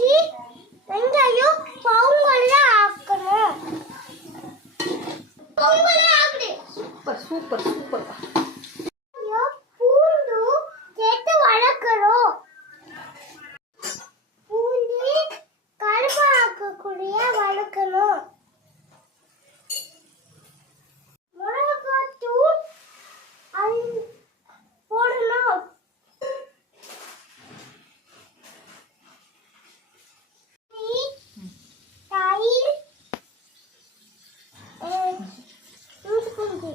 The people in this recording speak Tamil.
இஞ்சி வெங்காயம் பொங்கல்ல ஆக்கணும். பொங்கல்ல ஆகுது. Super super super. பூண்டு சேர்த்து வளர்க்கணும். பூண்டு கருப்பாக்கக்கூடிய வளர்க்கணும். மிளகாத்தூள் போடணும். தயிர் இஞ்சி பூண்டு